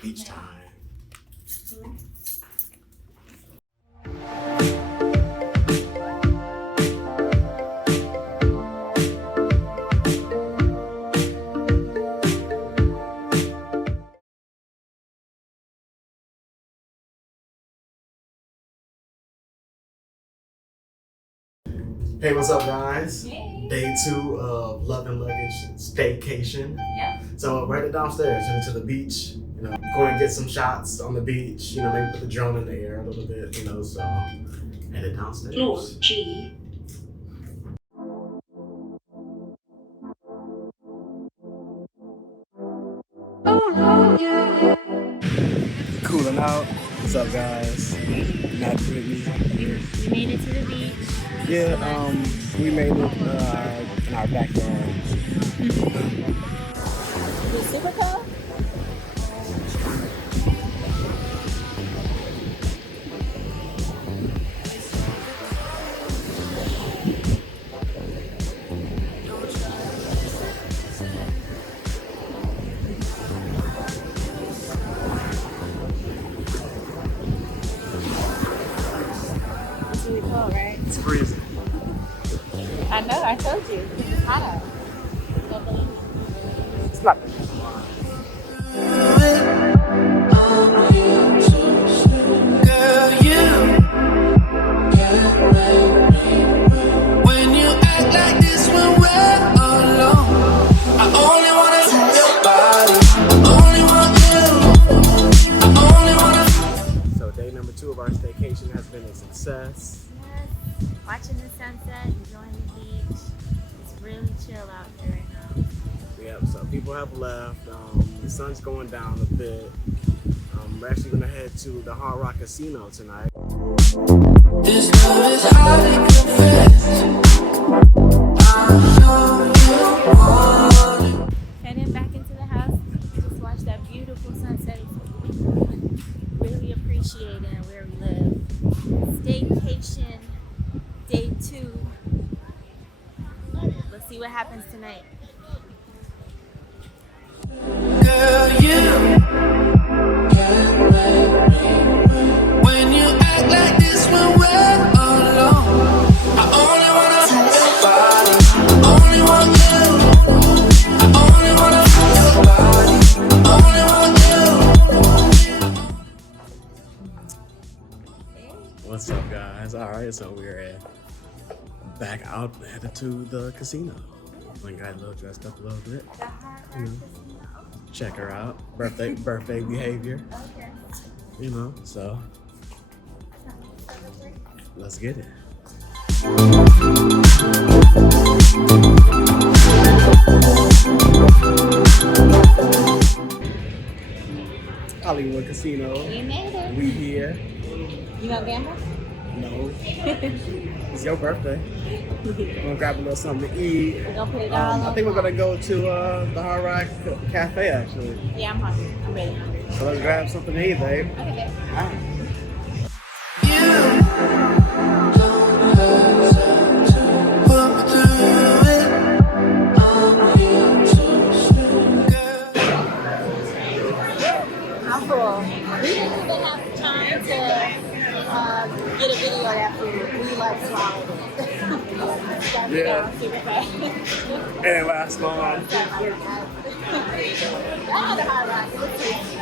Beach time. Hey, what's up, guys? Hey. Day 2 of Love and Luggage Staycation. Yeah. So we're headed downstairs, headed to the beach. You know, going to get some shots on the beach. You know, maybe put the drone in the air a little bit. You know, so headed downstairs. Floor G. Cooling out. What's up, guys? Not Brittany. You made it to the beach. Yeah, we made it in our backyard. Is it super cold? It's really cold, right? It's freezing. I know, I told you. It's hot out. Don't believe me. It's not. When you act like this when we're alone, I only wanna touch your body. Only want you. I only wanna. So day number 2 of our staycation has been a success. Yes. Watching the sunset, enjoying the beach. It's really chill out here right now. Yep, so people have left. The sun's going down a bit. We're actually gonna head to the Hard Rock Casino tonight. This love is hard to confess. I know you want it. Heading back into the house, just watch that beautiful sunset. Really appreciating where we live. Staycation, day 2. Let's see what happens tonight. Girl, you when you act like this when we're alone, I only wanna touch your body. Only want you. I only wanna touch your body. Only want you. What's up, guys? All right, so we're back out headed to the casino. Lyn got a little dressed up a little bit. The Hard Rock You know, Casino. check her out. Birthday behavior. Okay. You know, so let's get it. Hollywood Casino. We made it. We here. You gonna gamble? No. It's your birthday. We're gonna grab a little something to eat. We're gonna put it all on. I think we're gonna go to the Hard Rock Cafe actually. Yeah, I'm hungry. I'm really hungry. So let's grab something to eat, babe. Okay, babe. All right. Put me through it. I'm here to stay. I'm full. We didn't even have time to get a video of that food. We like swallowed it. Got me Yeah. down super fast. And last long. That had a Hard Rock. It was tasty.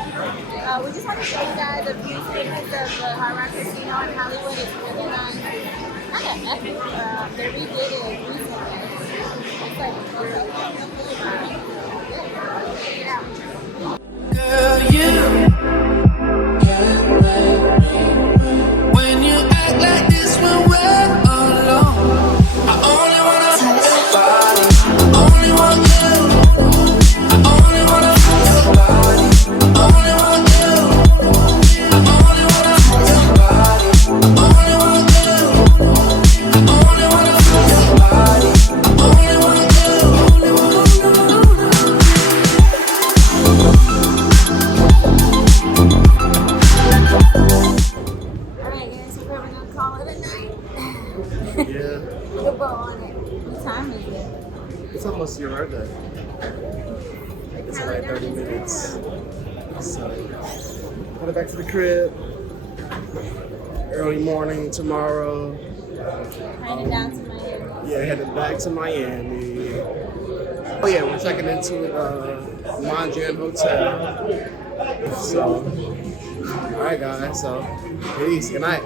We just want to show you guys a few snippets of the Hard Rock Casino in Hollywood. It's really nice. Kind of epic. They redid it recently. It's like check it out. Girl, you when you act like this when we're alone, I only wanna touch your body. Only want you. I only wanna touch your body. Only want you. I only wanna touch your body. Only want you. I only wanna touch your body. Only want you. Alright guys, so we're gonna call it a night. Yeah. Good bow on it. What time is it? It's almost your birthday. It's like 30 minutes. So, headed back to the crib. Early morning tomorrow. Heading down to Miami. Yeah, headed back to Miami. Oh yeah, we're checking into the Mondrian Hotel. So, all right, guys. So, peace. Good night.